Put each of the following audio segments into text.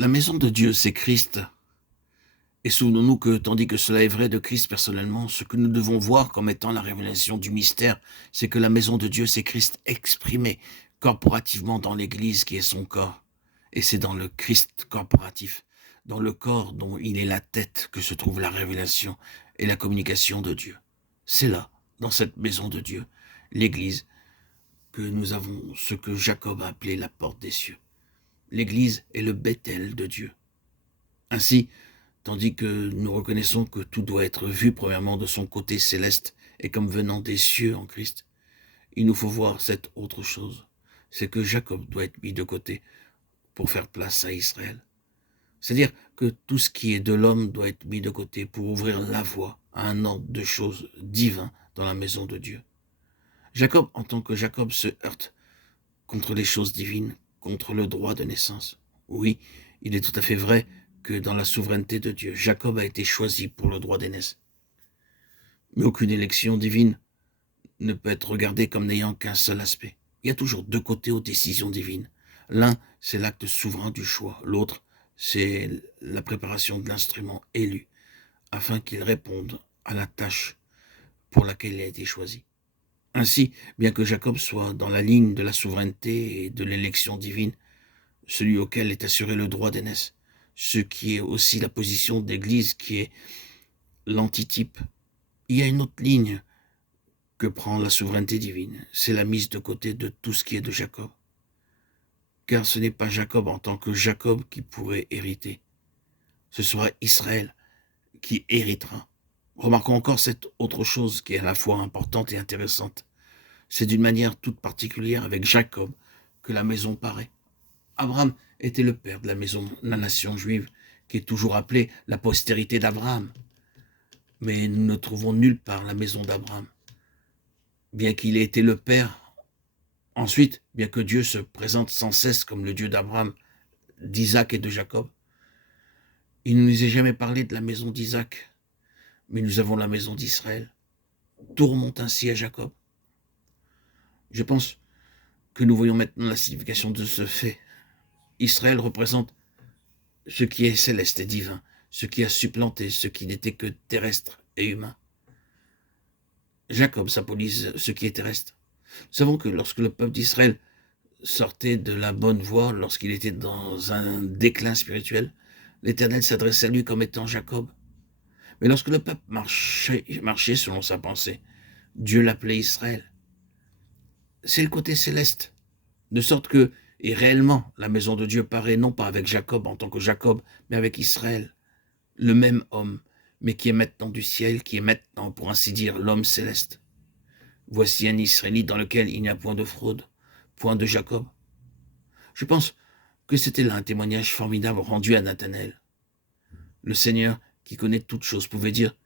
La maison de Dieu, c'est Christ. Et souvenons-nous que, tandis que cela est vrai de Christ personnellement, ce que nous devons voir comme étant la révélation du mystère, c'est que la maison de Dieu, c'est Christ exprimé corporativement dans l'Église qui est son corps. Et c'est dans le Christ corporatif, dans le corps dont il est la tête, que se trouve la révélation et la communication de Dieu. C'est là, dans cette maison de Dieu, l'Église, que nous avons ce que Jacob a appelé la porte des cieux. L'Église est le Bethel de Dieu. Ainsi, tandis que nous reconnaissons que tout doit être vu premièrement de son côté céleste et comme venant des cieux en Christ, il nous faut voir cette autre chose. C'est que Jacob doit être mis de côté pour faire place à Israël. C'est-à-dire que tout ce qui est de l'homme doit être mis de côté pour ouvrir la voie à un ordre de choses divin dans la maison de Dieu. Jacob, en tant que Jacob, se heurte contre les choses divines, contre le droit de naissance. Oui, il est tout à fait vrai que dans la souveraineté de Dieu, Jacob a été choisi pour le droit d'aînesse. Mais aucune élection divine ne peut être regardée comme n'ayant qu'un seul aspect. Il y a toujours deux côtés aux décisions divines. L'un, c'est l'acte souverain du choix. L'autre, c'est la préparation de l'instrument élu, afin qu'il réponde à la tâche pour laquelle il a été choisi. Ainsi, bien que Jacob soit dans la ligne de la souveraineté et de l'élection divine, celui auquel est assuré le droit d'aînesse, ce qui est aussi la position d'Église qui est l'antitype, il y a une autre ligne que prend la souveraineté divine, c'est la mise de côté de tout ce qui est de Jacob. Car ce n'est pas Jacob en tant que Jacob qui pourrait hériter, ce sera Israël qui héritera. Remarquons encore cette autre chose qui est à la fois importante et intéressante. C'est d'une manière toute particulière avec Jacob que la maison paraît. Abraham était le père de la maison, la nation juive, qui est toujours appelée la postérité d'Abraham. Mais nous ne trouvons nulle part la maison d'Abraham. Bien qu'il ait été le père, ensuite, bien que Dieu se présente sans cesse comme le Dieu d'Abraham, d'Isaac et de Jacob, il ne nous est jamais parlé de la maison d'Isaac, mais nous avons la maison d'Israël. Tout remonte ainsi à Jacob. Je pense que nous voyons maintenant la signification de ce fait. Israël représente ce qui est céleste et divin, ce qui a supplanté ce qui n'était que terrestre et humain. Jacob symbolise ce qui est terrestre. Nous savons que lorsque le peuple d'Israël sortait de la bonne voie, lorsqu'il était dans un déclin spirituel, l'Éternel s'adressait à lui comme étant Jacob. Mais lorsque le peuple marchait selon sa pensée, Dieu l'appelait Israël. C'est le côté céleste, de sorte que, et réellement, la maison de Dieu paraît non pas avec Jacob en tant que Jacob, mais avec Israël, le même homme, mais qui est maintenant du ciel, qui est maintenant, pour ainsi dire, l'homme céleste. Voici un Israélite dans lequel il n'y a point de fraude, point de Jacob. Je pense que c'était là un témoignage formidable rendu à Nathanaël. Le Seigneur, qui connaît toutes choses, pouvait dire,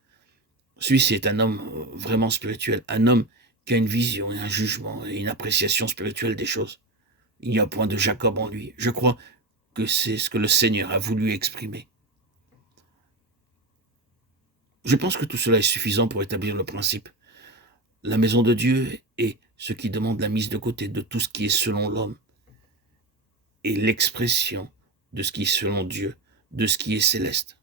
celui-ci est un homme vraiment spirituel, un homme qui a une vision et un jugement et une appréciation spirituelle des choses. Il n'y a point de Jacob en lui. Je crois que c'est ce que le Seigneur a voulu exprimer. Je pense que tout cela est suffisant pour établir le principe. La maison de Dieu est ce qui demande la mise de côté de tout ce qui est selon l'homme et l'expression de ce qui est selon Dieu, de ce qui est céleste.